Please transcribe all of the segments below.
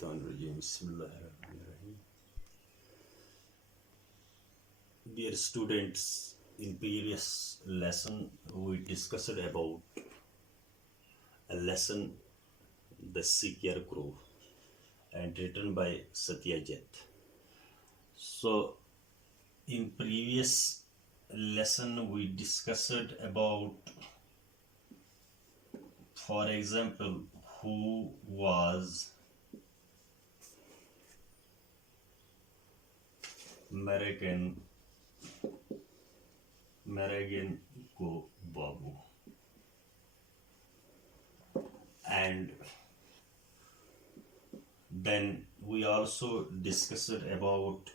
Mineşşeytanirracim. Bismillahirrahmanirrahim. Dear students, in previous lesson we discussed about a lesson The Scarecrow and written by Satyajit. So in previous lesson we discussed about, for example, who was American Go Babu, and then we also discussed about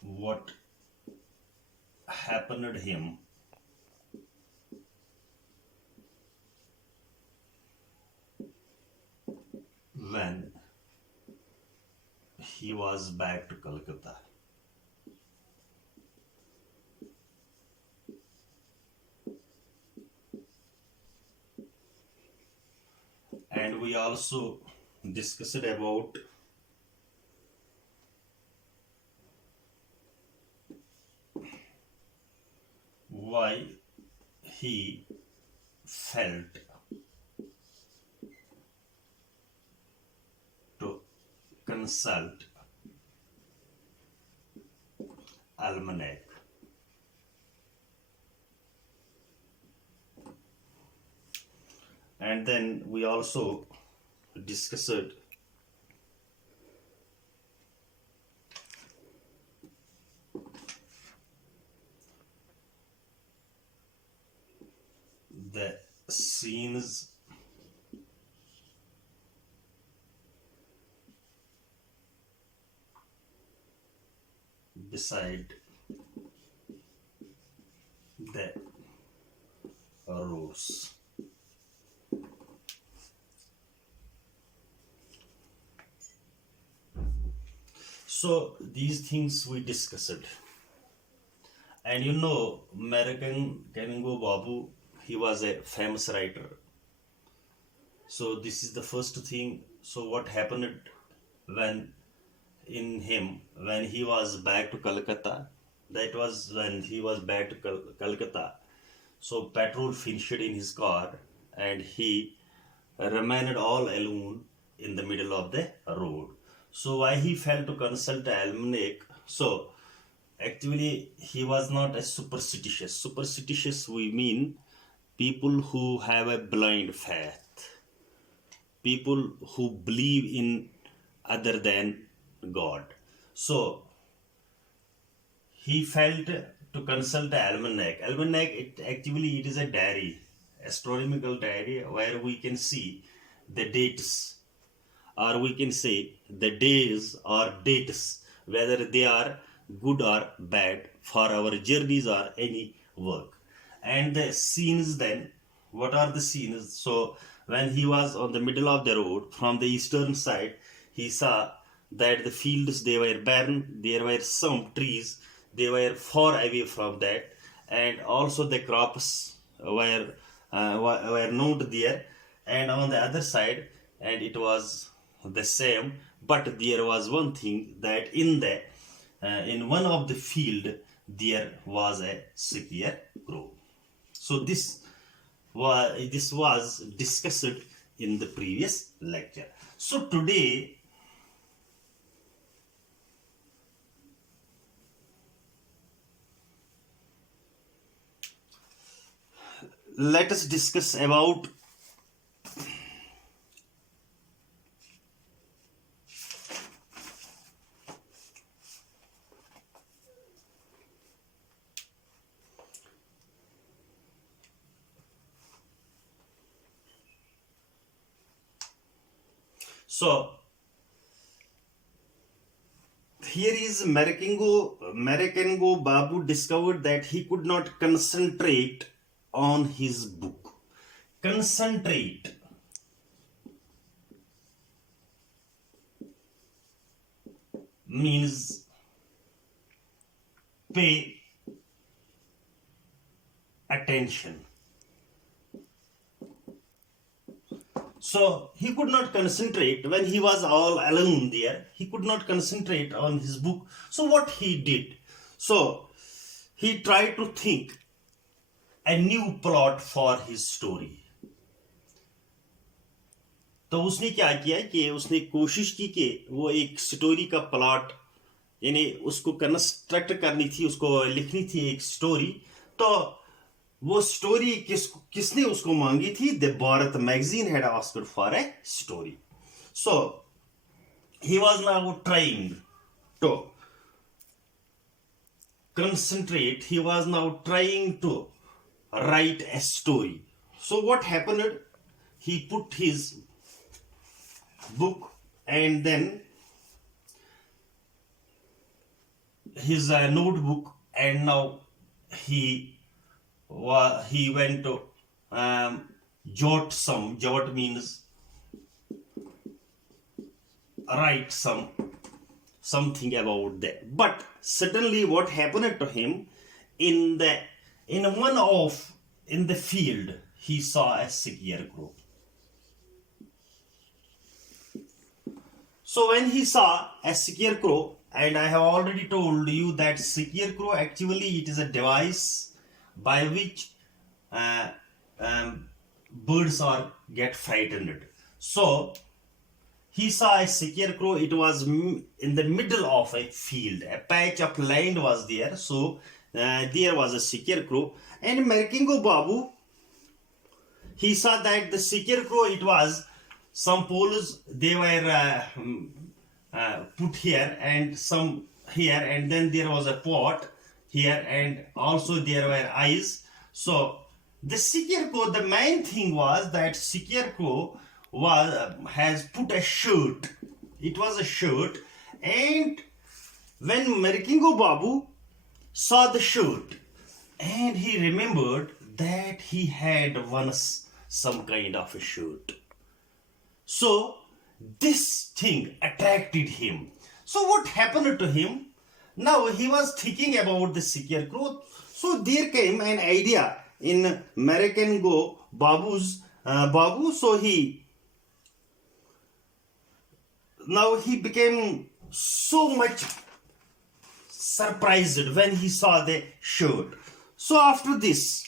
what happened to him when he was back to Calcutta. And we also discussed about why he felt to consult almanac. And then we also discussed the scenes beside the roads. So these things we discussed. And you know, American Go Babu, he was a famous writer. So this is the first thing. So what happened when he was back to Calcutta? That was when he was back to Calcutta. So petrol finished in his car and he remained all alone in the middle of the road. So why he felt to consult the almanac? So actually he was not a superstitious. Superstitious we mean people who have a blind faith, people who believe in other than God. So he felt to consult the almanac. Almanac, it is a diary, astronomical diary, where we can see the dates, or we can say the days or dates, whether they are good or bad for our journeys or any work. And the scenes then, what are the scenes? So when he was on the middle of the road, from the eastern side, he saw that the fields, they were barren, there were some trees, they were far away from that, and also the crops were not there. And on the other side, and it was the same, but there was one thing, that in one of the field there was a scarecrow. So this was discussed in the previous lecture. So today let us discuss about so here is American Go Babu discovered that he could not concentrate on his book. Concentrate means pay attention. So he could not concentrate when he was all alone there. He could not concentrate on his book. So what he did? So he tried to think a new plot for his story. तो उसने क्या किया कि उसने कोशिश की कि वो एक स्टोरी का प्लॉट यानी उसको कंस्ट्रक्ट करनी थी, उसको लिखनी थी एक स्टोरी. तो वो स्टोरी किसने उसको मांगी थी? The Bharat magazine had asked for a story. So he was now trying to concentrate. He was now trying to write a story. So what happened? He put his book and then his notebook, and now he went to jot means write something about that. But suddenly what happened to him, in the field he saw a scarecrow. So when he saw a scarecrow, and I have already told you that scarecrow actually it is a device by which birds get frightened. So he saw a scarecrow. It was in the middle of a field. A patch of land was there. So there was a scarecrow. And Merkingo Babu, he saw that the scarecrow, it was some poles, they were put here and some here, and then there was a pot here, and also there were eyes. So the scarecrow, the main thing was that scarecrow has put a shirt. It was a shirt, and when Merkingo Babu saw the shirt, and he remembered that he had once some kind of a shirt. So this thing attracted him. So what happened to him? Now he was thinking about the scarecrow. So there came an idea in Merkingo Babu's Babu. So now he became so much surprised when he saw the shirt. So after this,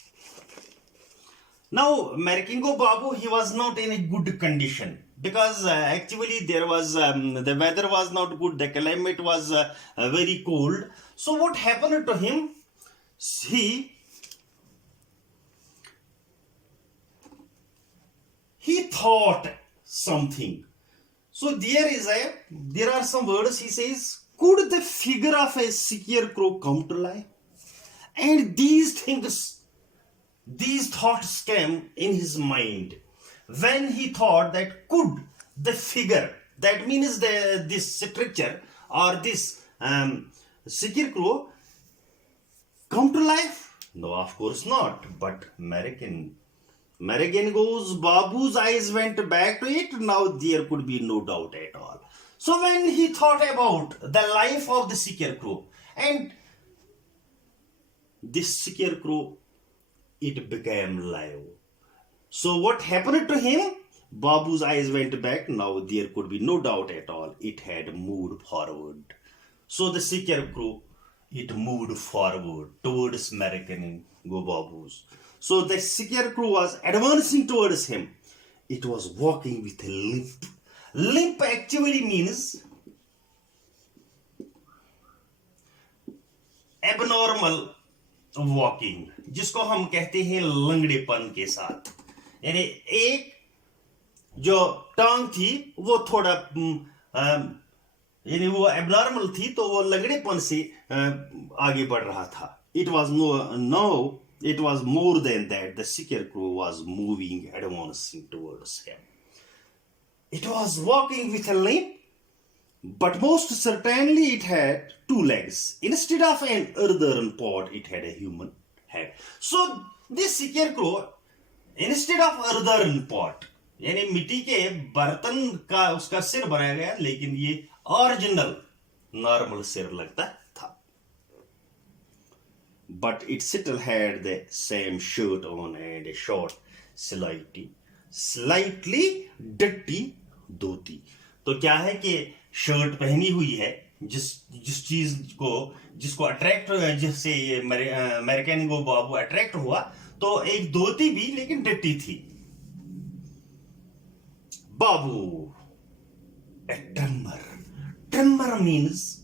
now Merkingo Babu, he was not in a good condition, because actually there was the weather was not good, the climate was very cold. So what happened to him? He thought something. So there are some words. He says, could the figure of a scarecrow come to life? And these thoughts came in his mind when he thought that could the figure, that means this structure or this scarecrow, come to life? No, of course not. But Merkingo's Babu's eyes went back to it. Now there could be no doubt at all. So when he thought about the life of the scarecrow, and this scarecrow, it became live. So what happened to him? Babu's eyes went back. Now there could be no doubt at all. It had moved forward. So the scarecrow, it moved forward towards Merkingo Babu's. So the scarecrow was advancing towards him. It was walking with a limp. Limp actually means abnormal walking, जिसको हम कहते हैं लंगड़ेपन के साथ. यानी एक जो टांग थी वो थोड़ा यानी वो एबनॉर्मल थी, तो वो लंगड़ेपन से आगे बढ़ रहा था. It was more than that. The scarecrow was moving, advancing towards him. It was walking with a limp, but most certainly it had two legs. Instead of an earthen pot, it had a human head. So this scarecrow, instead of earthen pot, यानी मिट्टी के बर्तन का उसका सिर बनाया गया, लेकिन ये ओरिजिनल नॉर्मल सिर लगता था. But it still had the same shirt on and a short slightly. slightly dirty धोती। तो क्या है कि शर्ट पहनी हुई है, जिस चीज को जिसको अट्रैक्ट, जिससे ये अमेरिकन को बाबू अट्रैक्ट हुआ, तो एक धोती भी लेकिन डट्टी थी। बाबू a tremor. Tremor means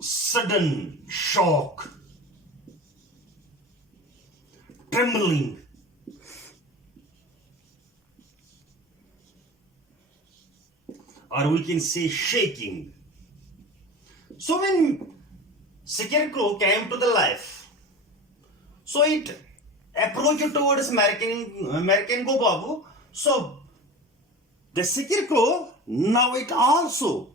sudden shock, trembling, or we can say shaking. So when Scarecrow came to the life, so it approached towards American Go Babu. So the Scarecrow now it also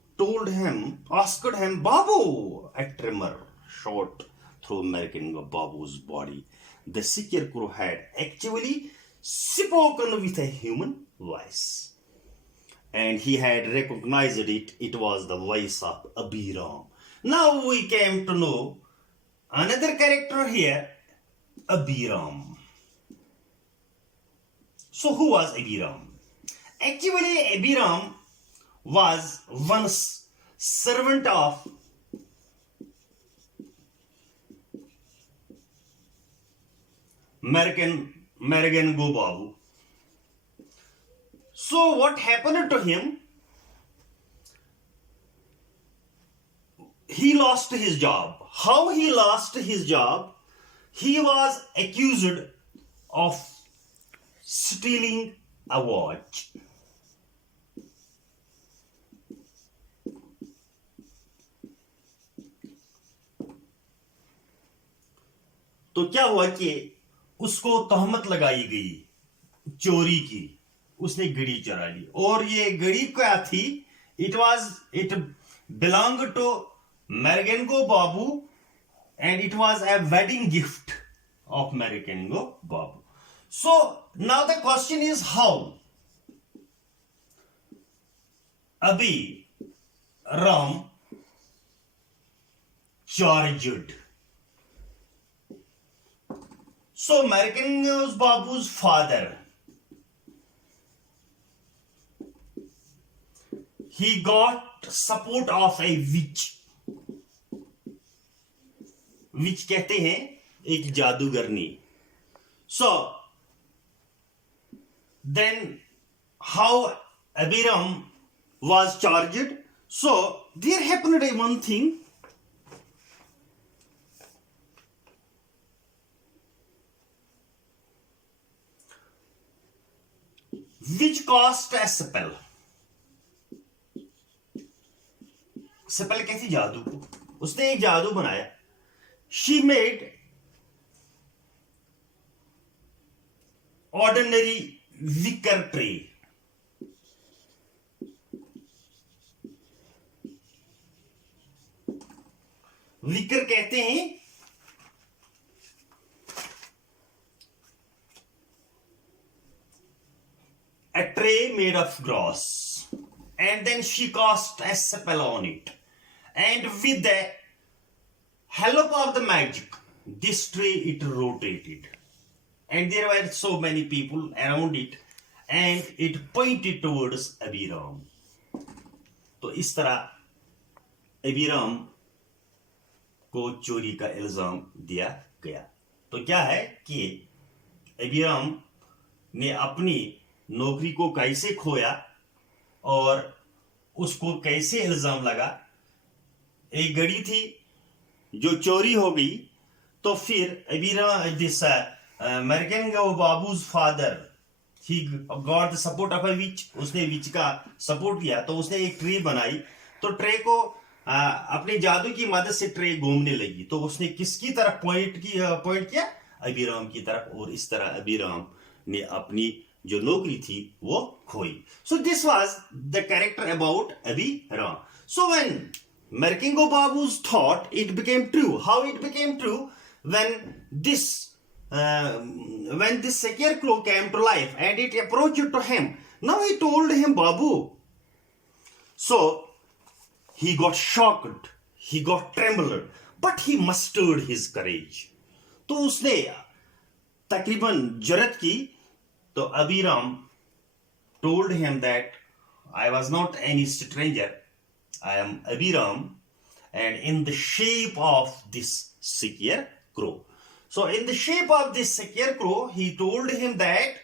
asked him, Babu, a tremor shot through American Go Babu's body. The Scarecrow had actually spoken with a human voice, and he had recognized it. It was the voice of Abiram. Now we came to know another character here, Abiram. So who was Abiram? Actually, Abiram was once servant of American Go Babu. So what happened to him? He lost his job. How he lost his job? He was accused of stealing a watch. तो क्या हुआ कि उसको तहमत लगाई गई चोरी की, उसने घड़ी चुरा ली। और ये घड़ी क्या थी? It belong to American Babu, and it was a wedding gift of American Babu. So now the question is, how Ram charged. So American Babu's father, he got support of a witch. विच कहते हैं एक जादूगरनी. So then how Abiram was charged? So there happened one thing. Which caused a spell. Spell कहती जादू को. उसने एक जादू बनाया. She made ordinary wicker tray. Wicker कहते हैं a tray made of grass, and then she cast a spell on it, and with the help of the magic, this tray it rotated, and there were so many people around it, and it pointed towards Abiram. तो इस तरह Abiram को चोरी का इल्जाम दिया गया. तो क्या है कि अबीराम ने अपनी नौकरी को कैसे खोया और उसको कैसे इल्जाम लगा. एक घड़ी थी जो चोरी हो गई, तो फिर अबीराम दिस अमेरिकन बाबूज father he got the support of a witch. उसने विच का सपोर्ट किया, तो उसने एक ट्रे बनाई. तो ट्रे को अपने जादू की मदद से ट्रे घूमने लगी. तो उसने किसकी तरफ पॉइंट किया? अबीराम की तरफ. और इस तरह अबीराम ने अपनी जो नौकरी थी वो खोई. So this was the character about Abiram. So when American Babu's thought, it became true. How it became true? When this Scarecrow came to life and it approached to him. Now he told him, Babu. So he got shocked, he got trembled, but he mustered his courage. तो उसने तकरीबन जरत की. तो Abiram told him that I was not any stranger. I am Abiram, and in the shape of this scarecrow. So in the shape of this scarecrow, he told him that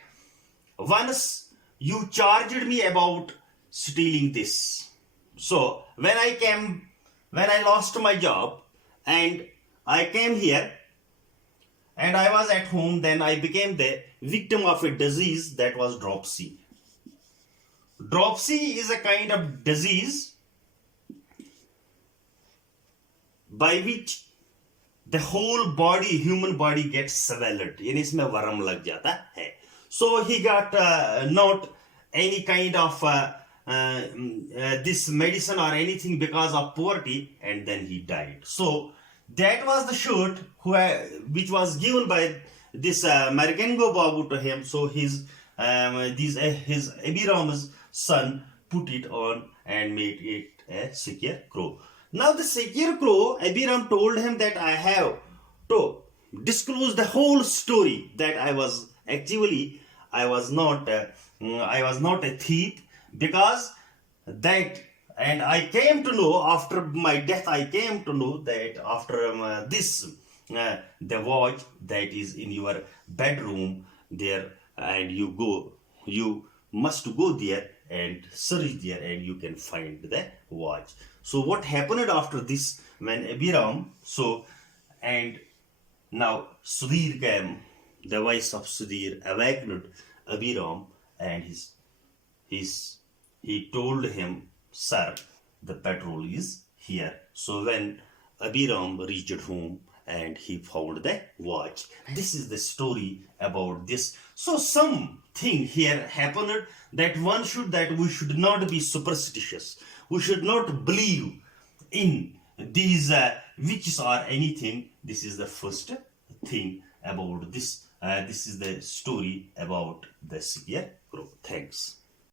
once you charged me about stealing this. So when I lost my job and I came here and I was at home, then I became the victim of a disease that was dropsy. Dropsy is a kind of disease by which the whole body, human body gets swelled. यानी इसमें worm लग जाता है. So he got not any kind of this medicine or anything because of poverty, and then he died. So that was the shirt which was given by this Marikengo Babu to him. So his Abiram's son put it on and made it a scarecrow. Now the scarecrow, Abiram told him that I have to disclose the whole story, that I was not a thief, because that, and I came to know after my death, I came to know that after the watch that is in your bedroom there, and you must go there and search there, and you can find the watch. So what happened after this, when Abiram, and now Sudhir came, the voice of Sudhir awakened Abiram, and he told him, sir, the petrol is here. So when Abiram reached home and he found the watch. This is the story about this. So something here happened that we should not be superstitious. We should not believe in these witches or anything. This is the first thing about this. This is the story about the scarecrow. Thanks.